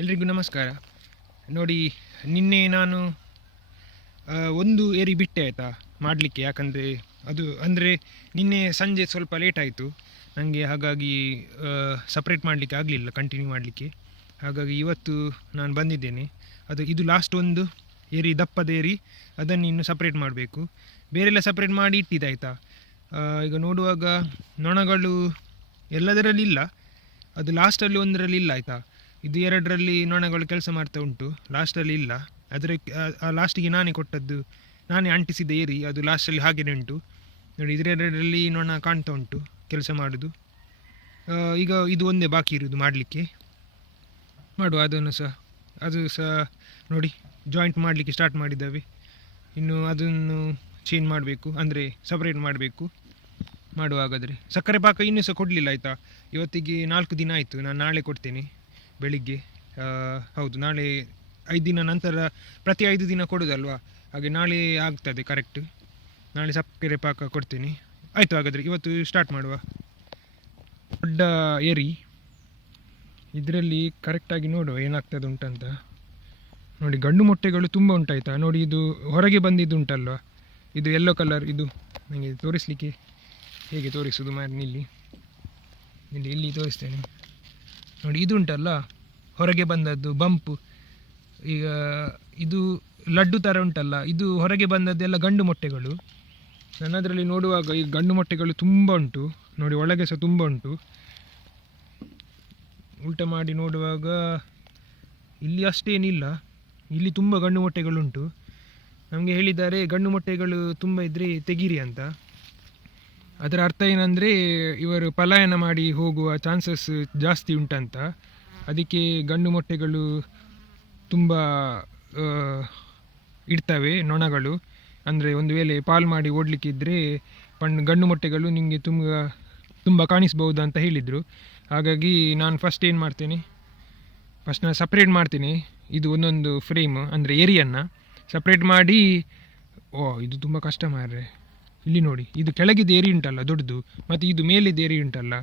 ಎಲ್ರಿಗೂ ನಮಸ್ಕಾರ. ನೋಡಿ, ನಿನ್ನೆ ನಾನು ಒಂದು ಏರಿ ಬಿಟ್ಟೆ ಆಯಿತಾ ಮಾಡಲಿಕ್ಕೆ. ಯಾಕಂದರೆ ಅದು ಅಂದರೆ ನಿನ್ನೆ ಸಂಜೆ ಸ್ವಲ್ಪ ಲೇಟ್ ಆಯಿತು ನನಗೆ, ಹಾಗಾಗಿ ಸಪ್ರೇಟ್ ಮಾಡಲಿಕ್ಕೆ ಆಗಲಿಲ್ಲ, ಕಂಟಿನ್ಯೂ ಮಾಡಲಿಕ್ಕೆ. ಹಾಗಾಗಿ ಇವತ್ತು ನಾನು ಬಂದಿದ್ದೇನೆ. ಇದು ಲಾಸ್ಟ್ ಒಂದು ಏರಿ, ದಪ್ಪದ ಏರಿ, ಅದನ್ನು ಇನ್ನು ಸಪ್ರೇಟ್ ಮಾಡಬೇಕು. ಬೇರೆಲ್ಲ ಸಪ್ರೇಟ್ ಮಾಡಿ ಇಟ್ಟಿದ್ದಾಯ್ತಾ. ಈಗ ನೋಡುವಾಗ ನೊಣಗಳು ಎಲ್ಲದರಲ್ಲಿ ಇಲ್ಲ, ಅದು ಲಾಸ್ಟಲ್ಲಿ ಒಂದರಲ್ಲಿ ಇಲ್ಲ ಆಯಿತಾ. ಇದು ಎರಡರಲ್ಲಿ ನೊಣಗಳು ಕೆಲಸ ಮಾಡ್ತಾ ಉಂಟು, ಲಾಸ್ಟಲ್ಲಿ ಇಲ್ಲ. ಅದರ ಲಾಸ್ಟಿಗೆ ನಾನೇ ಕೊಟ್ಟದ್ದು, ನಾನೇ ಅಂಟಿಸಿದ ಏರಿ, ಅದು ಲಾಸ್ಟಲ್ಲಿ ಹಾಗೇನೆ ಉಂಟು ನೋಡಿ. ಇದರೆರಡರಲ್ಲಿ ನೊಣ ಕಾಣ್ತಾ ಉಂಟು ಕೆಲಸ ಮಾಡೋದು. ಈಗ ಇದು ಒಂದೇ ಬಾಕಿ ಇರೋದು ಮಾಡಲಿಕ್ಕೆ, ಮಾಡುವ ಅದನ್ನು ಸಹ. ಅದು ಸಹ ನೋಡಿ ಜಾಯಿಂಟ್ ಮಾಡಲಿಕ್ಕೆ ಸ್ಟಾರ್ಟ್ ಮಾಡಿದ್ದಾವೆ. ಇನ್ನು ಅದನ್ನು ಚೇಂಜ್ ಮಾಡಬೇಕು, ಅಂದರೆ ಸಪ್ರೇಟ್ ಮಾಡಬೇಕು. ಮಾಡುವಾಗಾದರೆ ಸಕ್ಕರೆ ಪಾಕ ಇನ್ನೂ ಸಹ ಕೊಡಲಿಲ್ಲ ಆಯಿತಾ. ಇವತ್ತಿಗೆ 4 ದಿನ ಆಯಿತು. ನಾನು ನಾಳೆ ಕೊಡ್ತೇನೆ ಬೆಳಿಗ್ಗೆ. ಹೌದು, ನಾಳೆ 5 ದಿನ ನಂತರ, ಪ್ರತಿ 5 ದಿನ ಕೊಡೋದಲ್ವಾ, ಹಾಗೆ ನಾಳೆ ಆಗ್ತದೆ ಕರೆಕ್ಟ್. ನಾಳೆ ಸಕ್ಕರೆ ಪಾಕ ಕೊಡ್ತೇನೆ ಆಯಿತು. ಹಾಗಾದರೆ ಇವತ್ತು ಸ್ಟಾರ್ಟ್ ಮಾಡುವ. ದೊಡ್ಡ ಏರಿ, ಇದರಲ್ಲಿ ಕರೆಕ್ಟಾಗಿ ನೋಡುವ ಏನಾಗ್ತದೆ ಉಂಟಂತ. ನೋಡಿ, ಗಂಡು ಮೊಟ್ಟೆಗಳು ತುಂಬ ಉಂಟಾಯ್ತಾ ನೋಡಿ. ಇದು ಹೊರಗೆ ಬಂದಿದ್ದು ಉಂಟಲ್ವ, ಇದು ಯೆಲ್ಲೋ ಕಲರ್. ಇದು ನನಗೆ ತೋರಿಸಲಿಕ್ಕೆ ಹೇಗೆ ತೋರಿಸೋದು ಮಾರಿ, ಇಲ್ಲಿ ತೋರಿಸ್ತೇನೆ ನೋಡಿ. ಇದು ಉಂಟಲ್ಲ ಹೊರಗೆ ಬಂದದ್ದು ಬಂಪು, ಈಗ ಇದು ಲಡ್ಡು ಥರ ಉಂಟಲ್ಲ, ಇದು ಹೊರಗೆ ಬಂದದ್ದೆಲ್ಲ ಗಂಡು ಮೊಟ್ಟೆಗಳು. ನನ್ನದರಲ್ಲಿ ನೋಡುವಾಗ ಈ ಗಂಡು ಮೊಟ್ಟೆಗಳು ತುಂಬ ಉಂಟು ನೋಡಿ, ಒಳಗೆ ಸಹ ತುಂಬ ಉಂಟು. ಉಲ್ಟ ಮಾಡಿ ನೋಡುವಾಗ ಇಲ್ಲಿ ಅಷ್ಟೇನಿಲ್ಲ, ಇಲ್ಲಿ ತುಂಬ ಗಂಡು ಮೊಟ್ಟೆಗಳುಂಟು. ನಮಗೆ ಹೇಳಿದ್ದಾರೆ ಗಂಡು ಮೊಟ್ಟೆಗಳು ತುಂಬ ಇದ್ದರೆ ತೆಗೀರಿ ಅಂತ. ಅದರ ಅರ್ಥ ಏನಂದರೆ ಇವರು ಪಲಾಯನ ಮಾಡಿ ಹೋಗುವ ಚಾನ್ಸಸ್ ಜಾಸ್ತಿ ಉಂಟಂತ. ಅದಕ್ಕೆ ಗಂಡು ಮೊಟ್ಟೆಗಳು ತುಂಬ ಇಡ್ತವೆ ನೊಣಗಳು. ಅಂದರೆ ಒಂದು ವೇಳೆ ಪಾಲ್ ಮಾಡಿ ಓಡಲಿಕ್ಕಿದ್ರೆ ಗಂಡು ಮೊಟ್ಟೆಗಳು ನಿಮಗೆ ತುಂಬ ಕಾಣಿಸ್ಬೋದು ಅಂತ ಹೇಳಿದರು. ಹಾಗಾಗಿ ನಾನು ಫಸ್ಟ್ ಏನು ಮಾಡ್ತೇನೆ, ಫಸ್ಟ್ ನಾನು ಸಪ್ರೇಟ್ ಮಾಡ್ತೀನಿ. ಇದು ಒಂದೊಂದು ಫ್ರೇಮ್, ಅಂದರೆ ಏರಿಯನ್ನು ಸಪ್ರೇಟ್ ಮಾಡಿ. ಇದು ತುಂಬ ಕಷ್ಟ ಮಾರ್ರೆ. ಇಲ್ಲಿ ನೋಡಿ, ಇದು ಕೆಳಗಿದ ಏರಿ ಉಂಟಲ್ಲ ದೊಡ್ಡದು, ಮತ್ತು ಇದು ಮೇಲಿದ ಏರಿ ಉಂಟಲ್ಲ,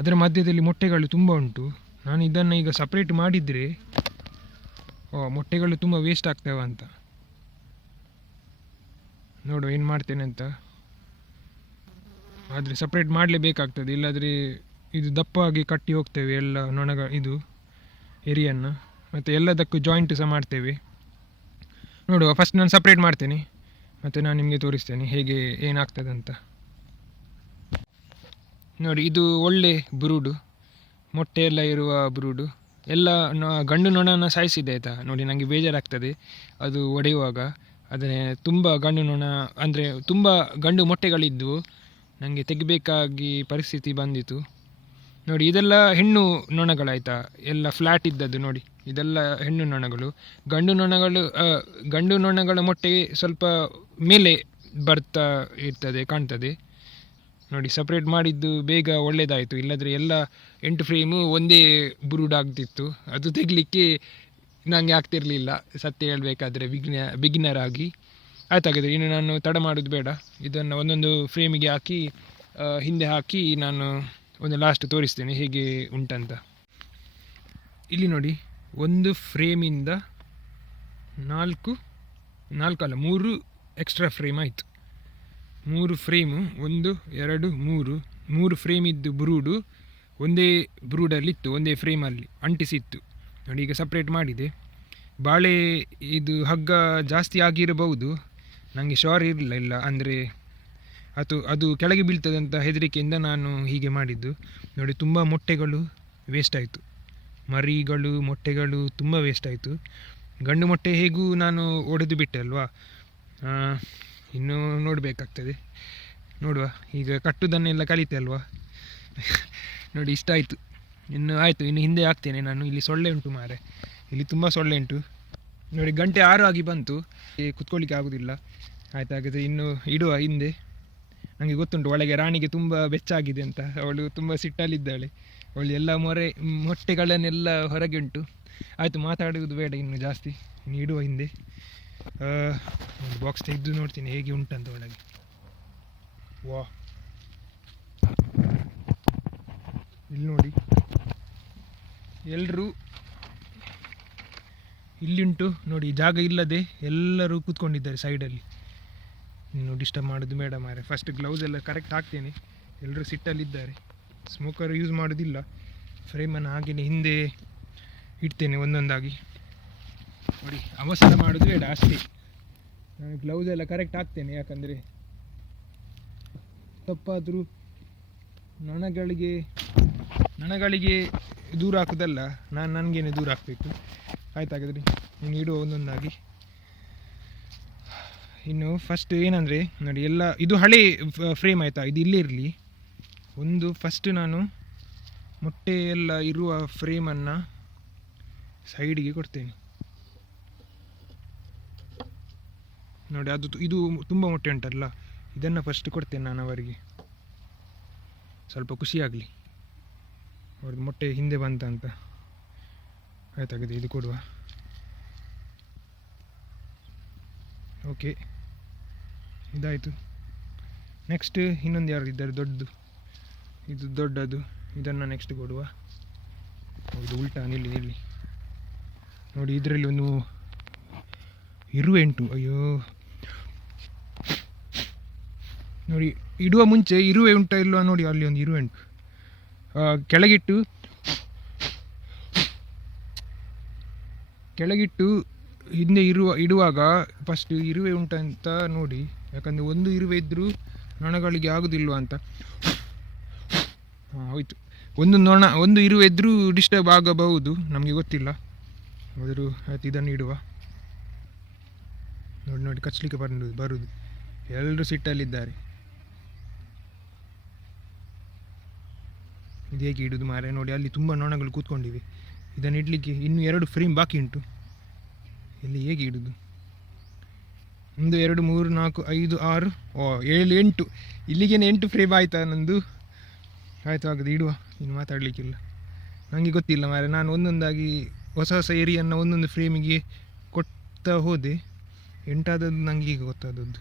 ಅದರ ಮಧ್ಯದಲ್ಲಿ ಮೊಟ್ಟೆಗಳು ತುಂಬ ಉಂಟು. ನಾನು ಇದನ್ನು ಈಗ ಸಪ್ರೇಟ್ ಮಾಡಿದರೆ ಮೊಟ್ಟೆಗಳು ತುಂಬ ವೇಸ್ಟ್ ಆಗ್ತವೆ ಅಂತ. ನೋಡು ಏನು ಮಾಡ್ತೇನೆ ಅಂತ. ಆದರೆ ಸಪ್ರೇಟ್ ಮಾಡಲೇಬೇಕಾಗ್ತದೆ, ಇಲ್ಲಾದರೆ ಇದು ದಪ್ಪವಾಗಿ ಕಟ್ಟಿ ಹೋಗ್ತೇವೆ ಎಲ್ಲ ಇದು ಏರಿಯನ್ನು. ಮತ್ತು ಎಲ್ಲದಕ್ಕೂ ಜಾಯಿಂಟ್ ಸಹ ಮಾಡ್ತೇವೆ. ನೋಡುವ, ಫಸ್ಟ್ ನಾನು ಸಪ್ರೇಟ್ ಮಾಡ್ತೇನೆ, ಮತ್ತು ನಾನು ನಿಮಗೆ ತೋರಿಸ್ತೇನೆ ಹೇಗೆ ಏನಾಗ್ತದೆ ಅಂತ. ನೋಡಿ, ಇದು ಒಳ್ಳೆ ಬ್ರೂಡು, ಮೊಟ್ಟೆ ಎಲ್ಲ ಇರುವ ಬ್ರೂಡು. ಎಲ್ಲ ಗಂಡು ನೊಣನ ಸಾಯಿಸಿದೆ ಆಯಿತಾ ನೋಡಿ. ನನಗೆ ಬೇಜಾರಾಗ್ತದೆ ಅದು ಒಡೆಯುವಾಗ. ಆದರೆ ತುಂಬ ಗಂಡು ನೊಣ, ಅಂದರೆ ತುಂಬ ಗಂಡು ಮೊಟ್ಟೆಗಳಿದ್ದವು, ನನಗೆ ತೆಗಿಬೇಕಾಗಿ ಪರಿಸ್ಥಿತಿ ಬಂದಿತು ನೋಡಿ. ಇದೆಲ್ಲ ಹೆಣ್ಣು ನೊಣಗಳಾಯ್ತಾ, ಎಲ್ಲ ಫ್ಲ್ಯಾಟ್ ಇದ್ದದ್ದು ನೋಡಿ. ಇದೆಲ್ಲ ಹೆಣ್ಣು ನೊಣಗಳು. ಗಂಡು ನೊಣಗಳ ಮೊಟ್ಟೆ ಸ್ವಲ್ಪ ಮೇಲೆ ಬರ್ತಾ ಇರ್ತದೆ, ಕಾಣ್ತದೆ ನೋಡಿ. ಸಪ್ರೇಟ್ ಮಾಡಿದ್ದು ಬೇಗ ಒಳ್ಳೆಯದಾಯಿತು, ಇಲ್ಲದ್ರೆ ಎಲ್ಲ 8 ಫ್ರೇಮು ಒಂದೇ ಬ್ರೂಡ್ ಆಗ್ತಿತ್ತು. ಅದು ತೆಗಲಿಕ್ಕೆ ನನಗೆ ಆಗ್ತಿರಲಿಲ್ಲ ಸತ್ಯ ಹೇಳಬೇಕಾದ್ರೆ, ಬಿಗಿನರ್ ಆಗಿ. ಆಯ್ತಾಗಿದ್ರೆ ಇನ್ನು ನಾನು ತಡ ಮಾಡೋದು ಬೇಡ, ಇದನ್ನು ಒಂದೊಂದು ಫ್ರೇಮಿಗೆ ಹಾಕಿ ಹಿಂದೆ ಹಾಕಿ ನಾನು ಒಂದು ಲಾಸ್ಟ್ ತೋರಿಸ್ತೇನೆ ಹೇಗೆ ಉಂಟಂತ. ಇಲ್ಲಿ ನೋಡಿ, ಒಂದು ಫ್ರೇಮಿಂದ 3 ಎಕ್ಸ್ಟ್ರಾ ಫ್ರೇಮ್ ಆಯಿತು. 3 ಫ್ರೇಮು, 1 2 3 ಫ್ರೇಮ್ ಇದ್ದು ಬ್ರೂಡು ಒಂದೇ ಬ್ರೂಡಲ್ಲಿತ್ತು, ಒಂದೇ ಫ್ರೇಮಲ್ಲಿ ಅಂಟಿಸಿತ್ತು ನೋಡಿ. ಈಗ ಸಪ್ರೇಟ್ ಮಾಡಿದೆ. ಬಾಳೆ ಇದು ಹಗ್ಗ ಜಾಸ್ತಿ ಆಗಿರಬಹುದು, ನನಗೆ ಶೋರ್ ಇರಲಿಲ್ಲ. ಅಂದರೆ ಅದು ಕೆಳಗೆ ಬೀಳ್ತದೆ ಅಂತ ಹೆದರಿಕೆಯಿಂದ ನಾನು ಹೀಗೆ ಮಾಡಿದ್ದು ನೋಡಿ. ತುಂಬ ಮೊಟ್ಟೆಗಳು ವೇಸ್ಟ್ ಆಯಿತು, ಮರಿಗಳು ಮೊಟ್ಟೆಗಳು ತುಂಬ ವೇಸ್ಟ್ ಆಯಿತು. ಗಂಡು ಮೊಟ್ಟೆ ಹೇಗೂ ನಾನು ಒಡೆದು ಬಿಟ್ಟೆ ಅಲ್ವಾ, ಇನ್ನೂ ನೋಡಬೇಕಾಗ್ತದೆ. ನೋಡುವ, ಈಗ ಕಟ್ಟುದನ್ನೆಲ್ಲ ಕಲಿತೆ ಅಲ್ವಾ ನೋಡಿ. ಇಷ್ಟ ಆಯಿತು, ಇನ್ನು ಆಯಿತು, ಇನ್ನು ಹಿಂದೆ ಹಾಕ್ತೇನೆ ನಾನು. ಇಲ್ಲಿ ಸೊಳ್ಳೆ ಉಂಟು ಮಾರೆ, ಇಲ್ಲಿ ತುಂಬ ಸೊಳ್ಳೆ ಉಂಟು ನೋಡಿ. 6 ಆಗಿ ಬಂತು, ಕುತ್ಕೊಳ್ಳಿಕ್ಕೆ ಆಗೋದಿಲ್ಲ. ಆಯ್ತು, ಹಾಗಾದರೆ ಇನ್ನು ಇಡುವ ಹಿಂದೆ. ನನಗೆ ಗೊತ್ತುಂಟು ಒಳಗೆ ರಾಣಿಗೆ ತುಂಬ ಬೆಚ್ಚಾಗಿದೆ ಅಂತ, ಅವಳು ತುಂಬ ಸಿಟ್ಟಲ್ಲಿದ್ದಾಳೆ. ಅವಳು ಎಲ್ಲ ಮೊಟ್ಟೆಗಳನ್ನೆಲ್ಲ ಹೊರಗೆ ಉಂಟು. ಆಯಿತು, ಮಾತಾಡುವುದು ಬೇಡ ಇನ್ನು ಜಾಸ್ತಿ, ಇನ್ನು ಇಡುವ ಹಿಂದೆ. ಬಾಕ್ಸ್ ತೆಗೆದು ನೋಡ್ತೀನಿ ಹೇಗೆ ಉಂಟಂತ ಒಳಗೆ. ವಾ, ಇಲ್ಲಿ ನೋಡಿ, ಎಲ್ಲರೂ ಇಲ್ಲಿಂಟು ನೋಡಿ, ಜಾಗ ಇಲ್ಲದೆ ಎಲ್ಲರೂ ಕೂತ್ಕೊಂಡಿದ್ದಾರೆ ಸೈಡಲ್ಲಿ. ಇನ್ನು ಡಿಸ್ಟರ್ಬ್ ಮಾಡೋದು ಬೇಡ ಮಾರೆ. ಫಸ್ಟ್ ಗ್ಲೌಸ್ ಎಲ್ಲ ಕರೆಕ್ಟ್ ಹಾಕ್ತೇನೆ. ಎಲ್ಲರೂ ಸಿಟ್ಟಲ್ಲಿದ್ದಾರೆ. ಸ್ಮೋಕರ್ ಯೂಸ್ ಮಾಡೋದಿಲ್ಲ, ಫ್ರೇಮನ್ನು ಹಾಗೆಯೇ ಹಿಂದೆ ಇಡ್ತೇನೆ ಒಂದೊಂದಾಗಿ. ನೋಡಿ, ಅವಸರ ಮಾಡೋದು ಬೇಡ ಅಷ್ಟೇ. ನಾನು ಗ್ಲೌಸ್ ಎಲ್ಲ ಕರೆಕ್ಟ್ ಹಾಕ್ತೇನೆ, ಯಾಕಂದರೆ ತಪ್ಪಾದರೂ ನನಗಳಿಗೆ ದೂರ ಹಾಕೋದಲ್ಲ, ನಾನು ನನಗೇನೆ ದೂರ ಹಾಕಬೇಕು. ಆಯ್ತಾಗಾದ್ರೆ ನೀನು ಇಡುವ ಒಂದೊಂದಾಗಿ. ಇನ್ನು ಫಸ್ಟ್ ಏನಂದರೆ ನೋಡಿ, ಎಲ್ಲ ಇದು ಹಳೆ ಫ್ರೇಮ್ ಆಯಿತಾ, ಇದು ಇಲ್ಲೇ ಇರಲಿ. ಒಂದು ಫಸ್ಟ್ ನಾನು ಮೊಟ್ಟೆ ಎಲ್ಲ ಇರುವ ಫ್ರೇಮನ್ನು ಸೈಡಿಗೆ ಕೊಡ್ತೇನೆ. ನೋಡಿ, ಇದು ತುಂಬ ಮೊಟ್ಟೆ ಉಂಟಲ್ಲ, ಇದನ್ನು ಫಸ್ಟ್ ಕೊಡ್ತೇನೆ ನಾನು ಅವರಿಗೆ, ಸ್ವಲ್ಪ ಖುಷಿಯಾಗಲಿ ಅವ್ರದ್ದು ಮೊಟ್ಟೆ ಹಿಂದೆ ಬಂತ. ಆಯ್ತಾಗಿದೆ, ಇದು ಕೊಡುವ. ಓಕೆ, ಇದಾಯಿತು. ನೆಕ್ಸ್ಟ್ ಇನ್ನೊಂದು ಯಾರು ಇದ್ದಾರೆ ದೊಡ್ಡದು, ಇದು ದೊಡ್ಡದು, ಇದನ್ನು ನೆಕ್ಸ್ಟ್ ಕೊಡುವ. ಇದು ಉಲ್ಟಾ, ನಿಲ್ಲಿ ನೋಡಿ. ಇದರಲ್ಲಿ ಒಂದು ಇರುವೆ ಉಂಟು. ಅಯ್ಯೋ ನೋಡಿ, ಇಡುವ ಮುಂಚೆ ಇರುವೆ ಉಂಟಾ ಇಲ್ವಾ ನೋಡಿ, ಅಲ್ಲಿ ಒಂದು ಇರುವೆ ಉಂಟು. ಕೆಳಗಿಟ್ಟು ಹಿಂದೆ ಇಡುವಾಗ ಫಸ್ಟ್ ಇರುವೆ ಉಂಟಂತ ನೋಡಿ, ಯಾಕಂದರೆ ಒಂದು ಇರುವೆ ಇದ್ದರೂ ನೊಣಗಳಿಗೆ ಆಗೋದಿಲ್ವ ಅಂತ. ಹೋಯ್ತು, ಒಂದು ಇರುವೆ ಇದ್ದರೂ ಡಿಸ್ಟರ್ಬ್ ಆಗಬಹುದು, ನಮಗೆ ಗೊತ್ತಿಲ್ಲ. ಆದರೂ ಆಯ್ತು, ಇದನ್ನು ಇಡುವ. ನೋಡಿ ಕಚ್ಚಲಿಕ್ಕೆ ಬರುವುದು. ಎಲ್ಲರೂ ಸಿಟ್ಟಲ್ಲಿದ್ದಾರೆ. ಇದು ಹೇಗೆ ಇಡುವುದು ಮಾರೆ? ನೋಡಿ, ಅಲ್ಲಿ ತುಂಬ ನೊಣಗಳು ಕೂತ್ಕೊಂಡಿವೆ. ಇದನ್ನು ಇಡಲಿಕ್ಕೆ ಇನ್ನೂ 2 ಫ್ರೇಮ್ ಬಾಕಿ ಉಂಟು. ಇಲ್ಲಿ ಹೇಗೆ ಇಡುವುದು? 1 2 3 4 5 6 7 8, ಇಲ್ಲಿಗೇನೆ 8 ಫ್ರೇಮ್ ಆಯಿತಾ ನಂದು? ಆಯಿತು, ಆಗದೆ ಇಡುವ. ಇನ್ನು ಮಾತಾಡಲಿಕ್ಕಿಲ್ಲ, ನನಗೆ ಗೊತ್ತಿಲ್ಲ ಮಾರೆ. ನಾನು ಒಂದೊಂದಾಗಿ ಹೊಸ ಏರಿಯನ್ನು ಒಂದೊಂದು ಫ್ರೇಮಿಗೆ ಕೊಡ್ತಾ ಹೋದೆ. 8 ಆದದ್ದು ನನಗೆ ಈಗ ಗೊತ್ತಾದದ್ದು.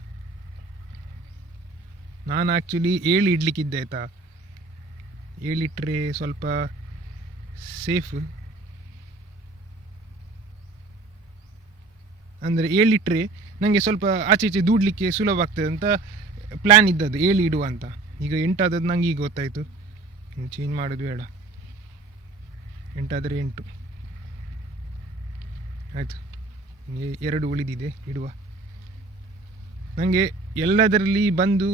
ನಾನು ಆ್ಯಕ್ಚುಲಿ 7 ಇಡಲಿಕ್ಕಿದ್ದೆ ಆಯಿತಾ. 7 ಇಟ್ಟರೆ ಸ್ವಲ್ಪ ಸೇಫ್. ಅಂದರೆ 7 ಇಟ್ಟರೆ ನನಗೆ ಸ್ವಲ್ಪ ಆಚೆ ಈಚೆ ದೂಡಲಿಕ್ಕೆ ಸುಲಭ ಆಗ್ತದೆ ಅಂತ ಪ್ಲ್ಯಾನ್ ಇದ್ದದ್ದು, 7 ಇಡುವ ಅಂತ. ಈಗ 8 ಆದದ್ದು ನನಗೆ ಈಗ ಗೊತ್ತಾಯಿತು. ಇನ್ನು ಚೇಂಜ್ ಮಾಡೋದು ಬೇಡ. 8 ಆದರೆ 8 ಆಯಿತು. 2 ಉಳಿದಿದೆ, ಇಡುವ. ನನಗೆ ಎಲ್ಲದರಲ್ಲಿ ಬಂದು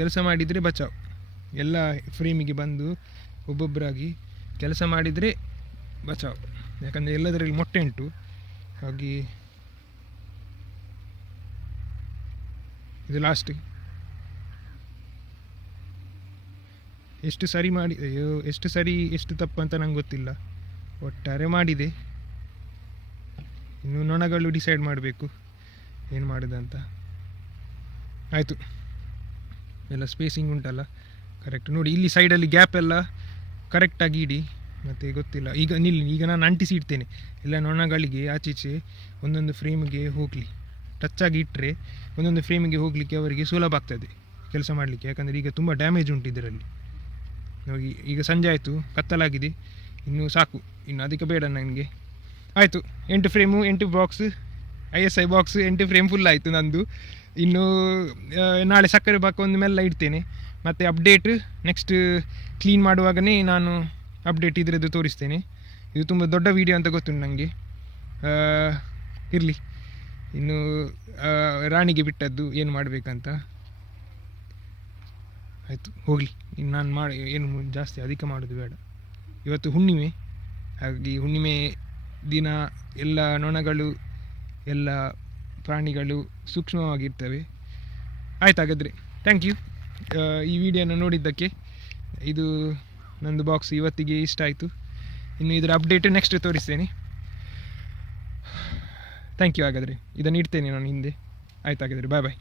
ಕೆಲಸ ಮಾಡಿದರೆ ಬಚಾವ್. ಎಲ್ಲ ಫ್ರೇಮಿಗೆ ಬಂದು ಒಬ್ಬೊಬ್ಬರಾಗಿ ಕೆಲಸ ಮಾಡಿದರೆ ಬಚಾವ್. ಯಾಕಂದರೆ ಎಲ್ಲದರಲ್ಲಿ ಮೊಟ್ಟೆ ಉಂಟು. ಹಾಗೆ ಇದು ಲಾಸ್ಟ್. ಎಷ್ಟು ಸರಿ ಮಾಡಿ, ಅಯ್ಯೋ ಎಷ್ಟು ಸರಿ ಎಷ್ಟು ತಪ್ಪು ಅಂತ ನಂಗೆ ಗೊತ್ತಿಲ್ಲ, ಒಟ್ಟಾರೆ ಮಾಡಿದೆ. ಇನ್ನು ನೊಣಗಳು ಡಿಸೈಡ್ ಮಾಡಬೇಕು ಏನು ಮಾಡೋದಂತ. ಆಯಿತು, ಎಲ್ಲ ಸ್ಪೇಸಿಂಗ್ ಉಂಟಲ್ಲ ಕರೆಕ್ಟ್. ನೋಡಿ, ಇಲ್ಲಿ ಸೈಡಲ್ಲಿ ಗ್ಯಾಪ್ ಎಲ್ಲ ಕರೆಕ್ಟಾಗಿ ಇಡಿ. ಮತ್ತು ಗೊತ್ತಿಲ್ಲ, ಈಗ ನಿಲ್ಲಿ, ಈಗ ನಾನು ಅಂಟಿಸಿ ಇಡ್ತೇನೆ ಎಲ್ಲ ನೊಣಗಳಿಗೆ ಆಚೀಚೆ ಒಂದೊಂದು ಫ್ರೇಮಿಗೆ ಹೋಗಲಿ. ಟಚ್ಚಾಗಿ ಇಟ್ಟರೆ ಒಂದೊಂದು ಫ್ರೇಮಿಗೆ ಹೋಗಲಿಕ್ಕೆ ಅವರಿಗೆ ಸುಲಭ ಆಗ್ತದೆ ಕೆಲಸ ಮಾಡಲಿಕ್ಕೆ. ಯಾಕಂದರೆ ಈಗ ತುಂಬ ಡ್ಯಾಮೇಜ್ ಉಂಟು ಇದರಲ್ಲಿ. ನೋಡಿ, ಈಗ ಸಂಜೆ ಆಯಿತು, ಕತ್ತಲಾಗಿದೆ, ಇನ್ನೂ ಸಾಕು, ಇನ್ನು ಅದಕ್ಕೆ ಬೇಡ ನನಗೆ. ಆಯಿತು, 8 frame 8 box, ISI box 8 frame full ಆಯಿತು ನಂದು. ಇನ್ನು ನಾಳೆ ಸಕ್ಕರೆ ಪಾಕ ಒಂದು ಮೆಲ್ಲ ಇಡ್ತೇನೆ. ಮತ್ತು ಅಪ್ಡೇಟ್ ನೆಕ್ಸ್ಟ್ ಕ್ಲೀನ್ ಮಾಡುವಾಗಲೇ ನಾನು ಅಪ್ಡೇಟ್ ಇದರದ್ದು ತೋರಿಸ್ತೇನೆ. ಇದು ತುಂಬ ದೊಡ್ಡ ವೀಡಿಯೋ ಅಂತ ಗೊತ್ತುಂಟು ನನಗೆ. ಇರಲಿ, ಇನ್ನು ರಾಣಿಗೆ ಬಿಟ್ಟದ್ದು ಏನು ಮಾಡಬೇಕಂತ. ಆಯಿತು, ಹೋಗಲಿ. ಇನ್ನು ನಾನು ಏನು ಜಾಸ್ತಿ ಅಧಿಕ ಮಾಡೋದು ಬೇಡ. ಇವತ್ತು ಹುಣ್ಣಿಮೆ, ಹಾಗಾಗಿ ಹುಣ್ಣಿಮೆ ದಿನ ಎಲ್ಲ ನೊಣಗಳು ಎಲ್ಲ ಪ್ರಾಣಿಗಳು ಸೂಕ್ಷ್ಮವಾಗಿರ್ತವೆ. ಆಯ್ತು, ಹಾಗಾದರೆ ಥ್ಯಾಂಕ್ ಯು ಈ ವಿಡಿಯೋನ ನೋಡಿದ್ದಕ್ಕೆ. ಇದು ನಂದು ಬಾಕ್ಸ್ ಇವತ್ತಿಗೆ ಇಷ್ಟ ಆಯಿತು. ಇನ್ನು ಇದರ ಅಪ್ಡೇಟ್ ನೆಕ್ಸ್ಟ್ ತೋರಿಸ್ತೇನೆ. Thank you. ಹಾಗಾದರೆ ಇದನ್ನು ಇಡ್ತೇನೆ ನಾನು ಹಿಂದೆ. ಆಯ್ತು, ಹಾಗಾದರೆ ಬಾಯ್ ಬಾಯ್.